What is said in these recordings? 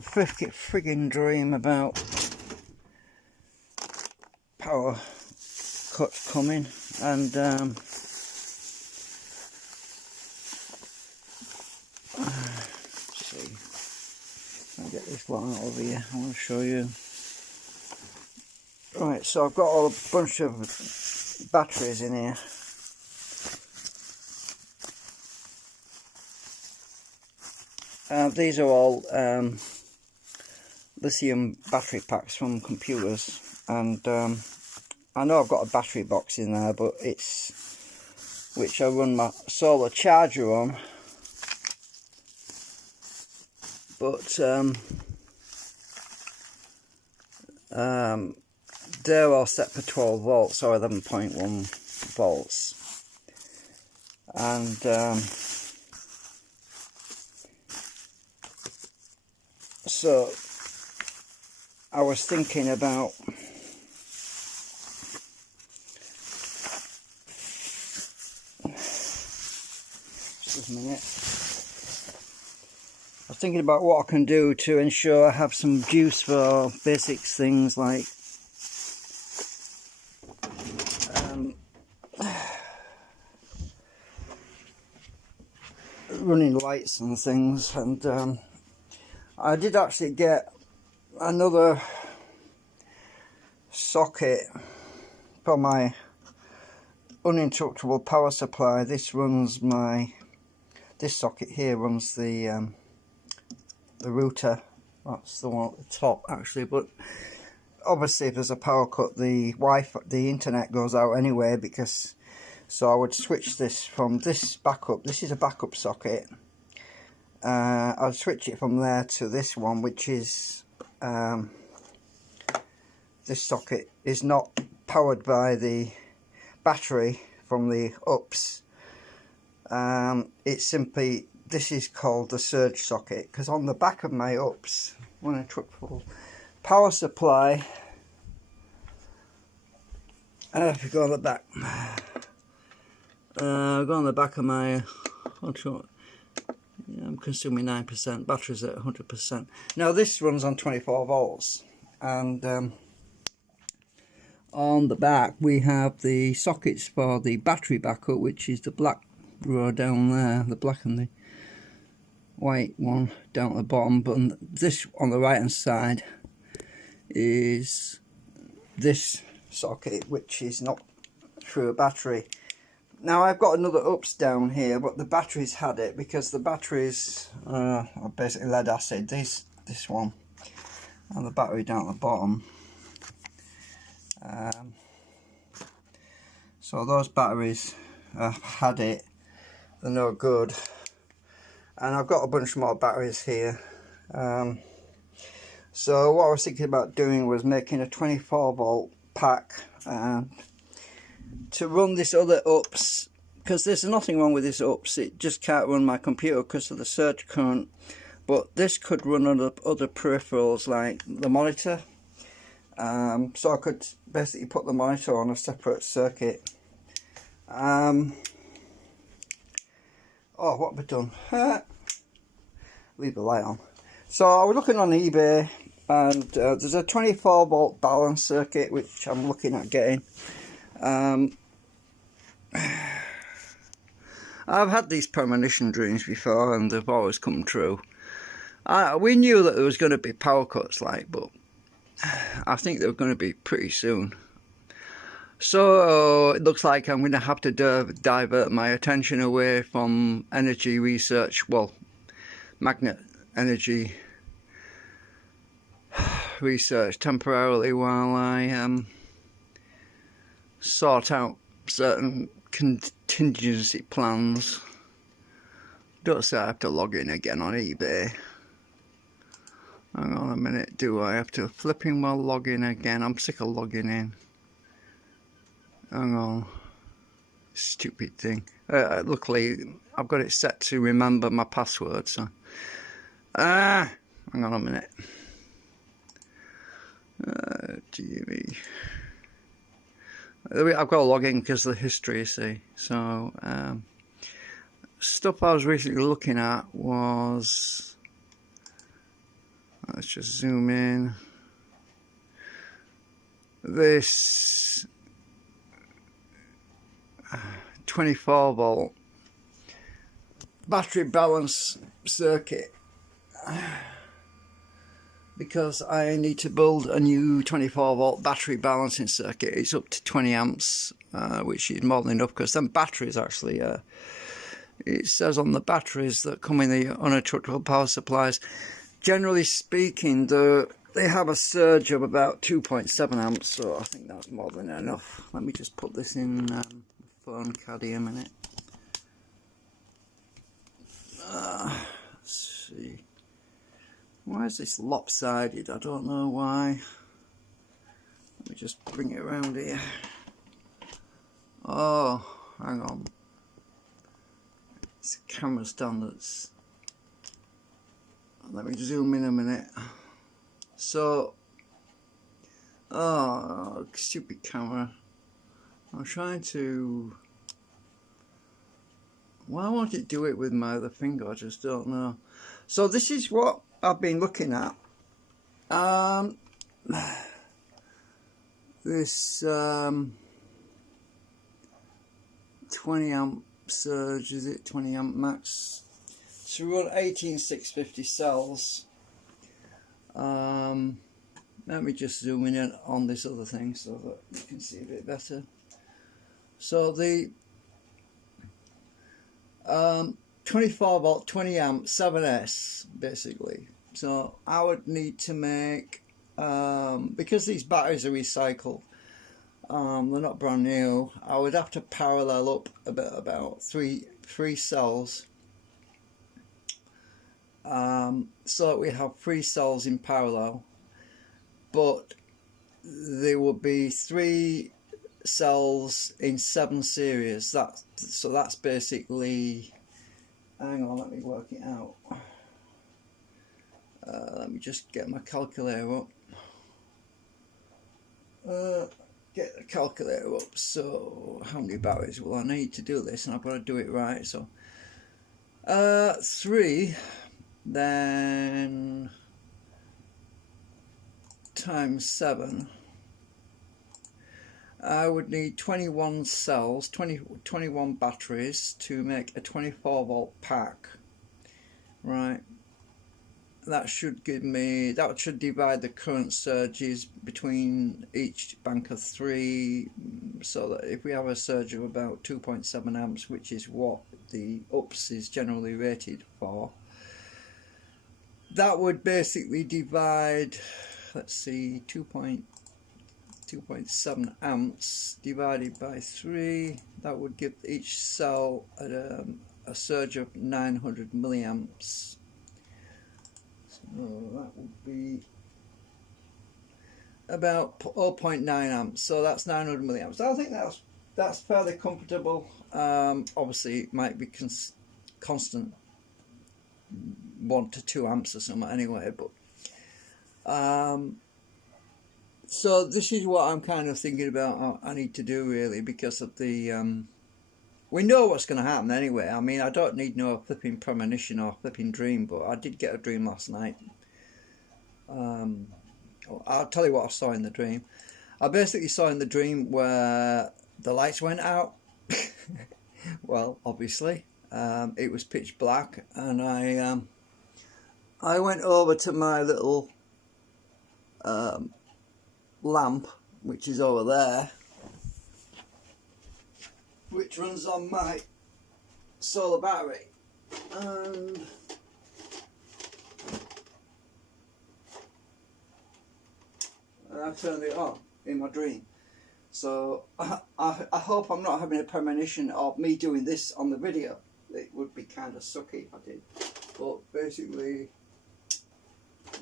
friggin' dream about power cuts coming, and let's see, I'll get this lot out of here. I want to show you. Right, so I've got a bunch of batteries in here. These are all lithium battery packs from computers, and I know I've got a battery box in there, but it's which I run my solar charger on, but they're all set for 12 volts or 11.1 volts, and so I was thinking about just a minute. I was thinking about what I can do to ensure I have some juice for basic things like running lights and things, and I did actually get another socket for my uninterruptible power supply. This socket here runs the router. That's the one at the top actually, but obviously if there's a power cut, the Wi-Fi, the internet goes out anyway, because so I would switch this from this backup. This is a backup socket. I'll switch it from there to this one, which is this socket is not powered by the battery from the ups. It's simply, this is called the surge socket, because on the back of my ups, uninterruptible power supply, if you go on the back, go on the back of my, I'm consuming 9%, battery's at 100%. Now this runs on 24 volts, and on the back we have the sockets for the battery backup, which is the black row down there, the black and the white one down at the bottom. But this on the right hand side is this socket, which is not through a battery. Now I've got another ups down here, but the batteries had it, because the batteries are basically lead acid, this one, and the battery down at the bottom. So those batteries had it, they're no good, and I've got a bunch more batteries here. So what I was thinking about doing was making a 24 volt pack to run this other ups, because there's nothing wrong with this ups, it just can't run my computer because of the surge current, but this could run other peripherals like the monitor. So I could basically put the monitor on a separate circuit. Oh, what have I done? Leave the light on. So I was looking on eBay, and there's a 24 volt balance circuit which I'm looking at getting. I've had these premonition dreams before, and they've always come true. We knew that there was going to be power cuts, but I think they're going to be pretty soon. So it looks like I'm going to have to divert my attention away from energy research, well, magnet energy research temporarily, while I sort out certain contingency plans. Don't say I have to log in again on eBay. Hang on a minute, do I have to flipping well log in again? I'm sick of logging in. Hang on. Stupid thing. Luckily, I've got it set to remember my password, so... hang on a minute. Gee. I've got to log in because of the history, you see. So, stuff I was recently looking at was... Let's just zoom in. This 24 volt battery balance circuit, because I need to build a new 24 volt battery balancing circuit. It's up to 20 amps, which is more than enough, because them batteries actually, it says on the batteries that come in the uninterruptible power supplies, generally speaking, they have a surge of about 2.7 amps, so I think that's more than enough. Let me just put this in phone caddy a minute. Let's see. Why is this lopsided? I don't know why. Let me just bring it around here. Oh, hang on. It's a camera stand that's... Let me zoom in a minute. So, oh, stupid camera. I'm trying to... Why won't it do it with my other finger? I just don't know. So this is what I've been looking at. This 20 amp surge, is it 20 amp max? So we run 18650 cells. Let me just zoom in on this other thing so that you can see a bit better. So the 24 volt 20 amp 7S basically. So I would need to make, because these batteries are recycled, they're not brand new, I would have to parallel up about three cells, so that we have 3 cells in parallel, but there would be 3 cells in 7 series. So that's basically, hang on, let me work it out. Let me just get my calculator up. Get the calculator up. So how many batteries will I need to do this? And I've got to do it right. So 3, then times 7. I would need 21 cells, 21 batteries to make a 24 volt pack, right? That should give me, that should divide the current surges between each bank of 3, so that if we have a surge of about 2.7 amps, which is what the UPS is generally rated for, that would basically divide, let's see, 2.7 amps divided by 3, that would give each cell a surge of 900 milliamps. So that would be about 0.9 amps, so that's 900 milliamps. I think that's fairly comfortable. Obviously it might be constant 1 to 2 amps or something anyway, but so this is what I'm kind of thinking about I need to do, really, because of the we know what's going to happen anyway. I mean, I don't need no flipping premonition or flipping dream, but I did get a dream last night. I'll tell you what I saw in the dream. I basically saw in the dream where the lights went out. Well, obviously it was pitch black, and I went over to my little lamp, which is over there, which runs on my solar battery, and I turned it on in my dream. So I hope I'm not having a premonition of me doing this on the video. It would be kind of sucky if I did, but basically,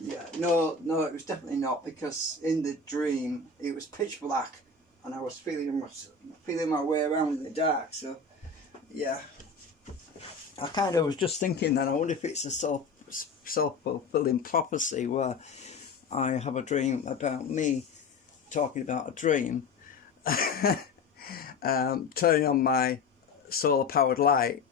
yeah, no, it was definitely not, because in the dream it was pitch black and I was feeling my way around in the dark. So yeah, I kind of was just thinking that I wonder if it's a self-fulfilling prophecy where I have a dream about me talking about a dream, turning on my solar powered light.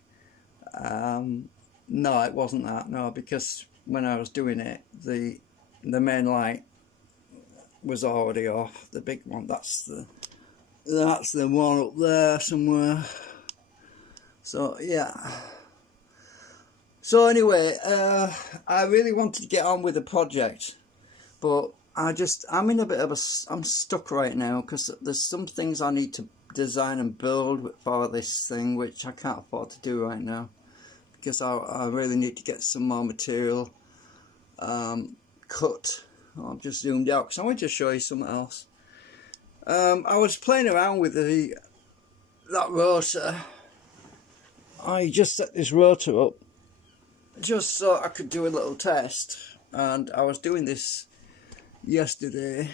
No, it wasn't that, no, because when I was doing it, the the main light was already off. The big one, that's the one up there somewhere. So yeah. So anyway, I really wanted to get on with the project, but I'm in a bit of I'm stuck right now because there's some things I need to design and build for this thing which I can't afford to do right now, because I really need to get some more material cut. I've just zoomed out because I want to show you something else. I was playing around with that rotor. I just set this rotor up just so I could do a little test, and I was doing this yesterday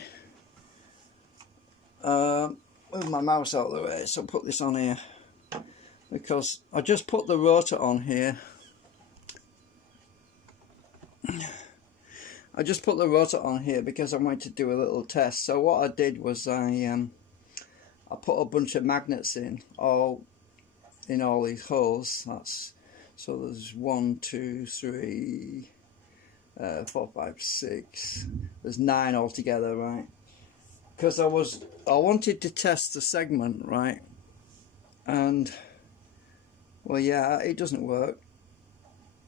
with my mouse out of the way, so I put this on here because I just put the rotor on here. I just put the rotor on here because I wanted to do a little test. So what I did was I put a bunch of magnets in all these holes. So there's 1, 2, 3, 4, 5, 6. There's 9 altogether, right? Because I wanted to test the segment, right? And well, yeah, it doesn't work.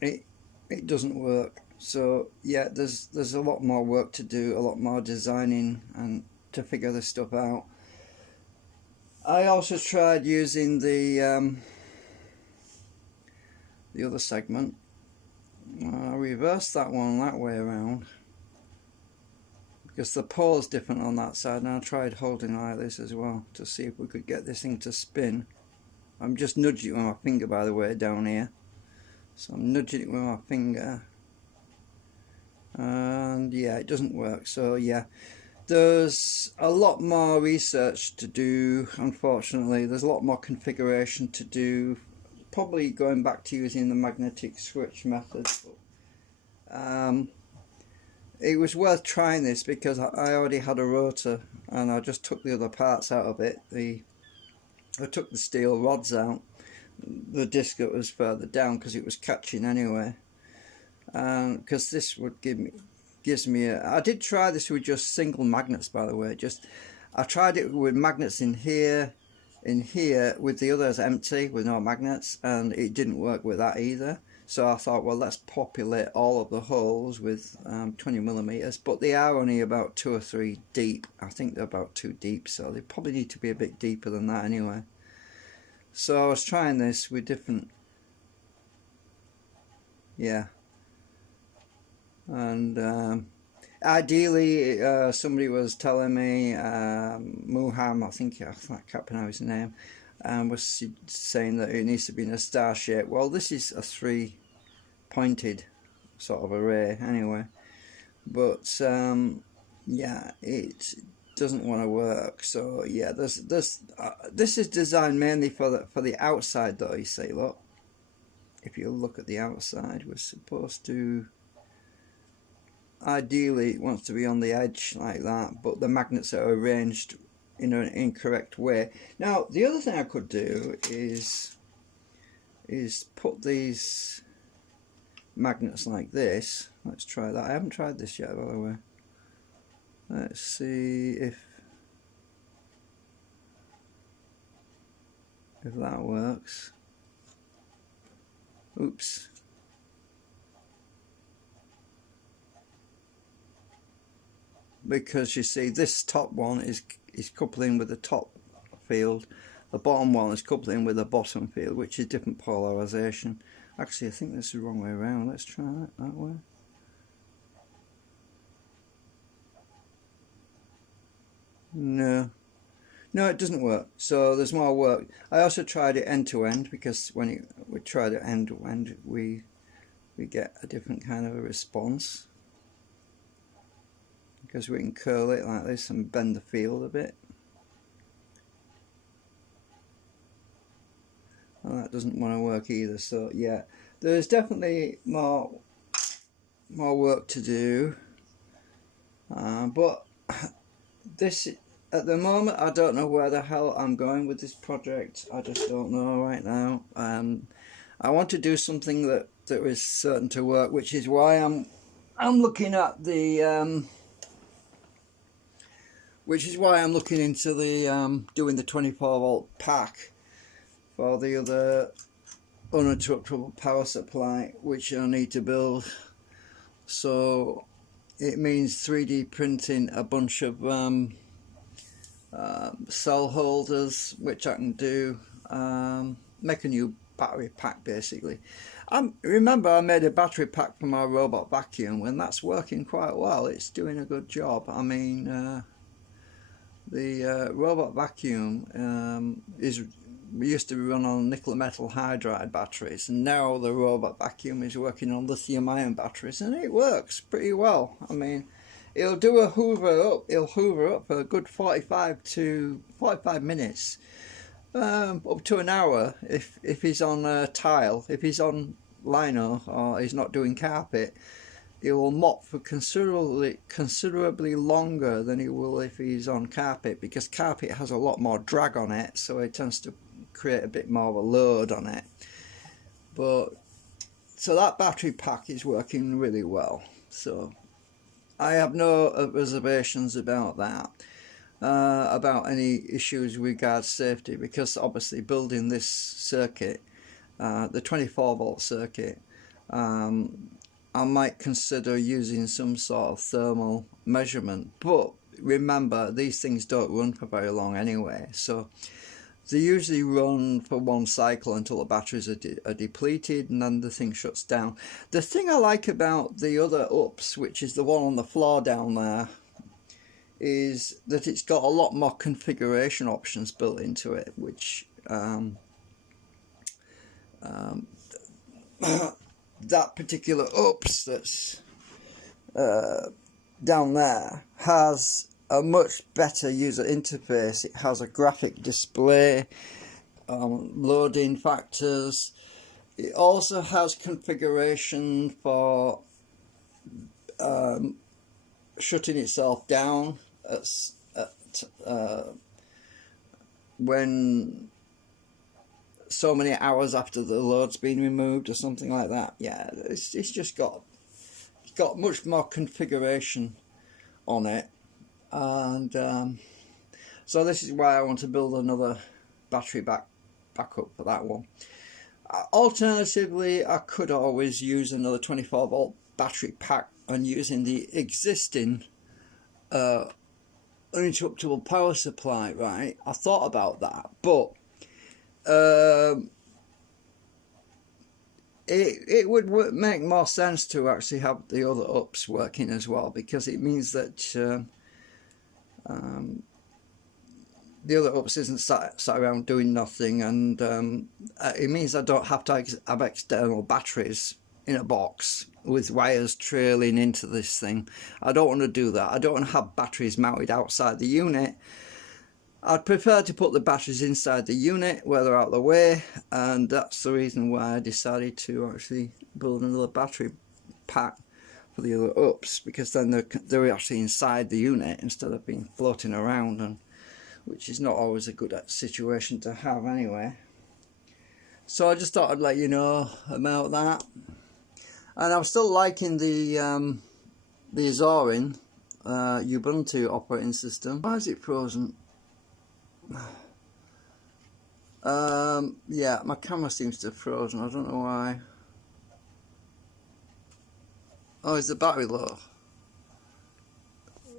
It doesn't work. So yeah, there's a lot more work to do, a lot more designing and to figure this stuff out. I also tried using the other segment. I reversed that one that way around because the pole's different on that side, and I tried holding like this as well to see if we could get this thing to spin. I'm just nudging it with my finger, by the way, down here. So I'm nudging it with my finger, and yeah, it doesn't work. So yeah, there's a lot more research to do, unfortunately. There's a lot more configuration to do, probably going back to using the magnetic switch method. But, it was worth trying this because I already had a rotor and I just took the other parts out of it. I took the steel rods out, the disc that was further down because it was catching anyway. Because this would gives me I did try this with just single magnets, by the way. I tried it with magnets in here, with the others empty with no magnets, and it didn't work with that either. So I thought, well, let's populate all of the holes with 20mm, but they are only about 2 or 3 deep. I think they're about 2 deep, so they probably need to be a bit deeper than that anyway. So I was trying this with different, yeah. And ideally, somebody was telling me, Muham, I can't pronounce his name, was saying that it needs to be in a star shape. Well, this is a 3-pointed sort of array anyway, but yeah, it doesn't want to work. So yeah, this is designed mainly for the outside, though. You see, look, if you look at the outside, we're supposed to, ideally it wants to be on the edge like that, but the magnets are arranged in an incorrect way. Now the other thing I could do is put these magnets like this. Let's try that. I haven't tried this yet, by the way. Let's see if that works. Oops. Because you see, this top one is coupling with the top field, the bottom one is coupling with the bottom field, which is different polarization. Actually, I think this is the wrong way around. Let's try it that way. No, it doesn't work. So there's more work. I also tried it end to end, because when we try it end to end, we get a different kind of a response, because we can curl it like this and bend the field a bit. And that doesn't want to work either. So yeah, there's definitely more work to do. But this, at the moment, I don't know where the hell I'm going with this project. I just don't know right now. I want to do something that is certain to work, which is why I'm looking at the which is why I'm looking into the doing the 24-volt pack for the other uninterruptible power supply, which I need to build. So it means 3D printing a bunch of cell holders, which I can do, make a new battery pack basically. Remember, I made a battery pack for my robot vacuum, and that's working quite well. It's doing a good job. I mean, the robot vacuum used to run on nickel metal hydride batteries, and now the robot vacuum is working on lithium ion batteries, and it works pretty well. I mean, it'll do a hoover up. It'll hoover up for a good 45 minutes, up to an hour if he's on tile. If he's on lino or he's not doing carpet, he will mop for considerably longer than he will if he's on carpet, because carpet has a lot more drag on it, so it tends to create a bit more of a load on it. But so that battery pack is working really well, so I have no reservations about that, about any issues with regard safety, because obviously building this circuit, the 24-volt circuit, I might consider using some sort of thermal measurement. But remember, these things don't run for very long anyway, so they usually run for one cycle until the batteries are depleted, and then the thing shuts down. The thing I like about the other UPS, which is the one on the floor down there, is that it's got a lot more configuration options built into it, which that particular UPS that's down there has a much better user interface. It has a graphic display, loading factors. It also has configuration for shutting itself down when so many hours after the load's been removed or something like that. Yeah, it's just got much more configuration on it, and so this is why I want to build another battery backup for that one. Alternatively, I could always use another 24-volt battery pack and using the existing uninterruptible power supply, right? I thought about that, but it would make more sense to actually have the other UPS working as well, because it means that the other UPS isn't sat around doing nothing, and it means I don't have to have external batteries in a box with wires trailing into this thing. I don't want to do that. I don't want to have batteries mounted outside the unit. I'd prefer to put the batteries inside the unit where they're out of the way, and that's the reason why I decided to actually build another battery pack for the other UPS, because then they're actually inside the unit instead of being floating around, and which is not always a good situation to have anyway. So I just thought I'd let you know about that. And I'm still liking the Zorin Ubuntu operating system. Why is it frozen? Yeah, my camera seems to have frozen. I don't know why. Oh, is the battery low?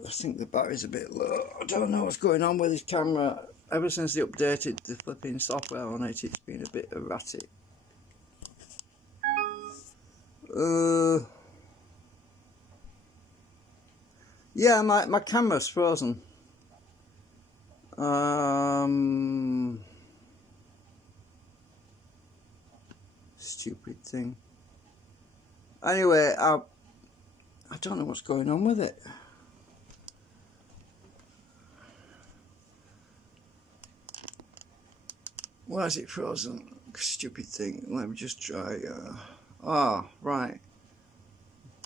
I think the battery's a bit low. I don't know what's going on with this camera. Ever since they updated the flipping software on it, it's been a bit erratic. Yeah, my camera's frozen. Stupid thing. Anyway, I don't know what's going on with it. Why is it frozen? Stupid thing. Let me just try. Right.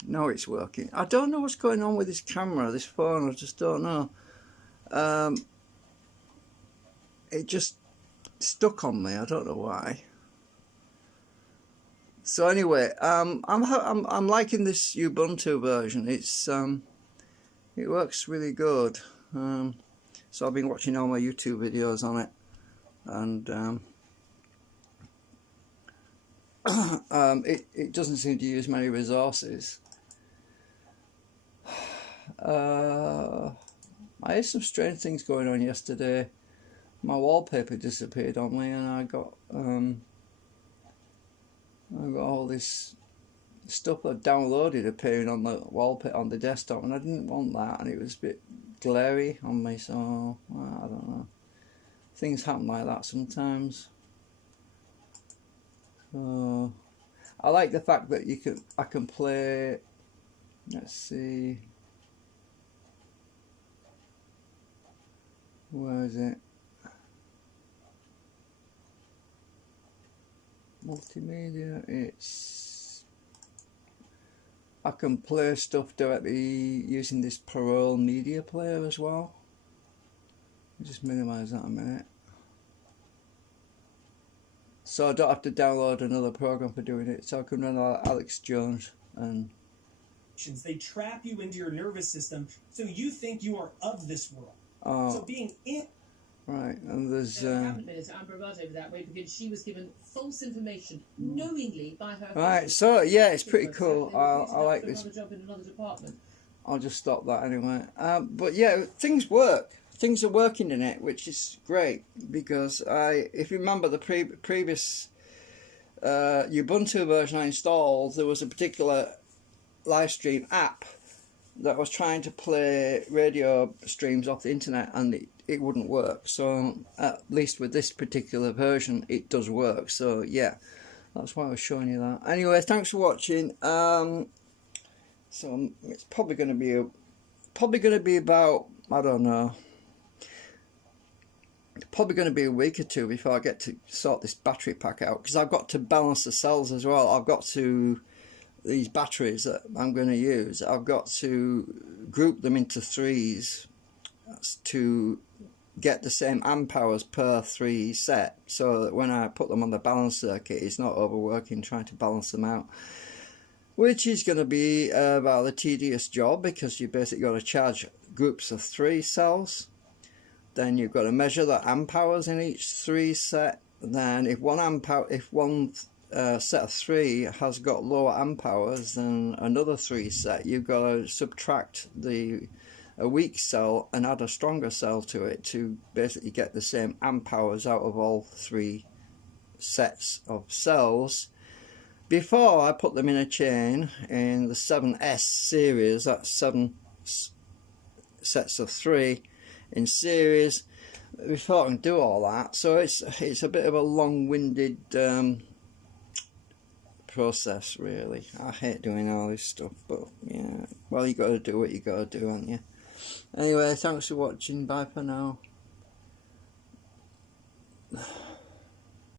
Now it's working. I don't know what's going on with this camera, this phone. I just don't know. It just stuck on me. I don't know why. So anyway, I'm liking this Ubuntu version. It works really good. So I've been watching all my YouTube videos on it, and it doesn't seem to use many resources. I had some strange things going on yesterday. My wallpaper disappeared on me, and I got all this stuff I downloaded appearing on the wallpaper on the desktop, and I didn't want that, and it was a bit glary on me. So well, I don't know. Things happen like that sometimes. So I like the fact that I can play. Let's see. Where is it? Multimedia. I can play stuff directly using this Parole media player as well. Just minimize that a minute. So I don't have to download another program for doing it. So I can run Alex Jones and. They trap you into your nervous system, so you think you are of this world. Oh. So being in. Right, and there's. Amber Rudd over that way because she was given false information knowingly by her. Right, so yeah, it's pretty cool. I like this. Job in another department. I'll just stop that anyway. But yeah, things work. Things are working in it, which is great because if you remember the previous Ubuntu version I installed, there was a particular live stream app that was trying to play radio streams off the internet, and it wouldn't work. So at least with this particular version it does work. So yeah, that's why I was showing you that. Anyway, thanks for watching. So it's probably going to be about, I don't know, probably going to be a week or two before I get to sort this battery pack out, because I've got to balance the cells as well. I've got to, these batteries that I'm going to use, I've got to group them into threes to get the same amp hours per 3 set, so that when I put them on the balance circuit it's not overworking trying to balance them out, which is going to be about a tedious job, because you basically got to charge groups of 3 cells, then you've got to measure the amp hours in each 3 set. Then if one set of 3 has got lower amp hours than another 3 set, you've got to subtract a weak cell and add a stronger cell to it to basically get the same amp hours out of all 3 sets of cells before I put them in a chain in the 7S series. That's 7 sets of 3 in series before I can do all that. So it's a bit of a long-winded process, really. I hate doing all this stuff, but yeah, well, you got to do what you got to do, haven't you? Anyway, thanks for watching. Bye for now.